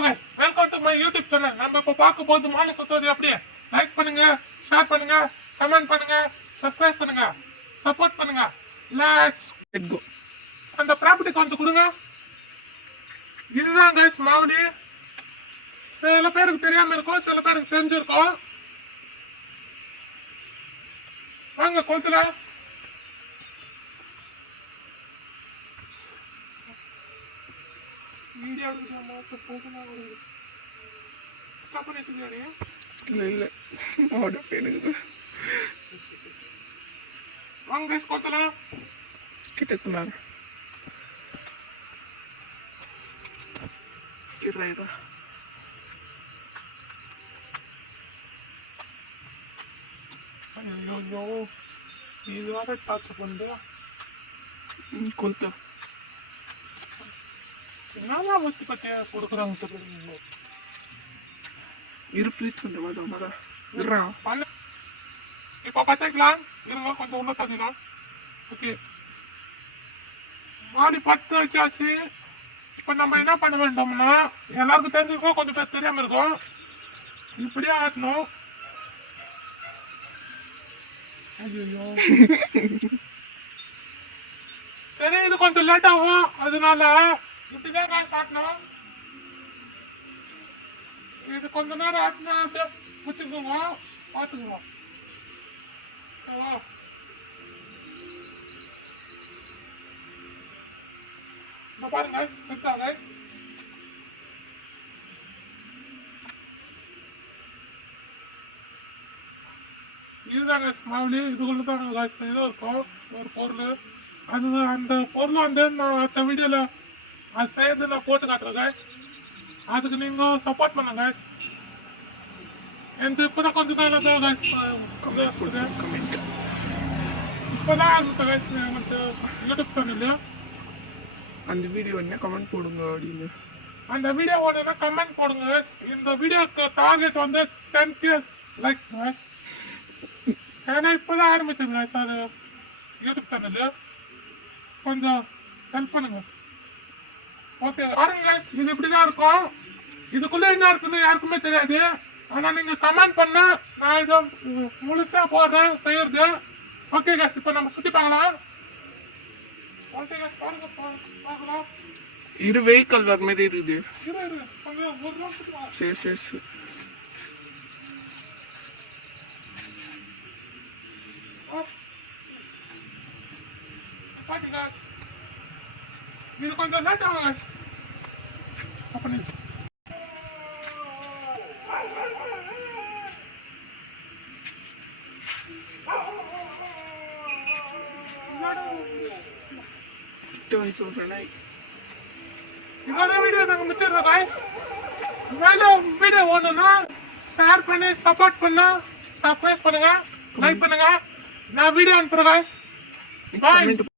guys, welcome to my YouTube channel. நம்ம இப்ப பார்க்க போறது மாலை சுத்துறது எப்படி? லைக் பண்ணுங்க, ஷேர் பண்ணுங்க, கமெண்ட் பண்ணுங்க, சப்ஸ்கிரைப் பண்ணுங்க, சப்போர்ட் பண்ணுங்க. Let's go. அந்த ப்ராப்பர்ட்டி கொஞ்சம் கொடுங்க. இதுதான் guys மாவடி. சில பேருக்கு தெரியாம இருக்கும், சில பேருக்கு தெரிஞ்சிருக்கும். வாங்க கொளுத்துல. வீடியோ ஸ்டாப் பண்ணிட்டீங்களா? இல்ல ஆர்டர் பண்ணுங்க. வாங்க guys கொளுத்துல. கிட்டக்குனா இறைதா ஐயோ இது வர டார்ச் பண்ணு கொளுத்து. என்னன்னா வச்சு பத்தியா கொடுக்குறாங்க சொல்லுங்க. இரு ஃப்ரீஸ் பண்ண வாடா இருடா. இப்போ பார்த்துக்கலாம். இருங்க கொஞ்சம் உள்ள தள்ளிடலாம். ஓகே மாடி 10 வச்சாச்சு. இப்போ நம்ம என்ன பண்ண வேண்டும்னா, எல்லாருக்கும் தெரிஞ்சிருக்கோம், கொஞ்சம் பேர் தெரியாம இருக்கும். இப்படியே ஆட்டணும். ஐயோ சரி, இது கொஞ்சம் லேட் ஆகும், அதனால இப்படிதான் காசு ஆட்டணும். இது கொஞ்ச நேரம் ஆட்டினா அப்படியே பிடிச்சிக்கோங்க, பார்த்துக்குவோம். பாருங்க நிறுத்தாங்க. இதுதாங்க மாவுளி. இதுக்குள்ளதான் ஏதோ இருக்கும் ஒரு பொருள். அது அந்த பொருள் வந்து நான் அடுத்த வீடியோல அது செய்யறது நான் போட்டு காட்டுறேன். அதுக்கு நீங்க சப்போர்ட் பண்ணுங்க. எனக்கு இப்பதான் கொஞ்ச நாள் தான் இப்பதான் ஆரம்பிச்சேன் யூடியூப் சேனல்ல. அந்த வீடியோ என்ன கமெண்ட் போடுங்க அப்படின்னு. அந்த வீடியோவோட கமெண்ட் போடுங்க. இந்த வீடியோக்கு டார்கெட் வந்து 10K லைக். ஏன்னா இப்பதான் ஆரம்பிச்சதுங்க சார் யூடியூப் சேனல். கொஞ்சம் ஹெல்ப் பண்ணுங்க. ஓகே பாருங்க, இது இப்படிதான் இருக்கும். இதுக்குள்ள என்ன இருக்குன்னு யாருக்குமே தெரியாது. ஆனா நீங்க கமெண்ட் பண்ண நான் இதை முழுசா போடுறேன் செய்யறது. ஓகே கேஸ், இப்போ நம்ம சுத்தி பார்க்கலாம். ஓகே கேஸ் பாருங்க, பார்க்கலாம். இரு வெஹிக்கல் வர மாதிரி இருக்குது. கொஞ்சம் ஒரு நிமிஷம். சரி சரி சரி. இது கொஞ்சம் லேட் ஆகும். அப்படி சொல்றேன். இதோட வீடியோ நாங்க முடிச்சிடுறோம் guys. மேல வீடியோ வேணும்னா ஷேர் பண்ணி சப்போர்ட் பண்ணா சப்ஸ்கிரைப் பண்ணுங்க, லைக் பண்ணுங்க. நான் வீடியோ அனுப்புறேன் guys. பாய்.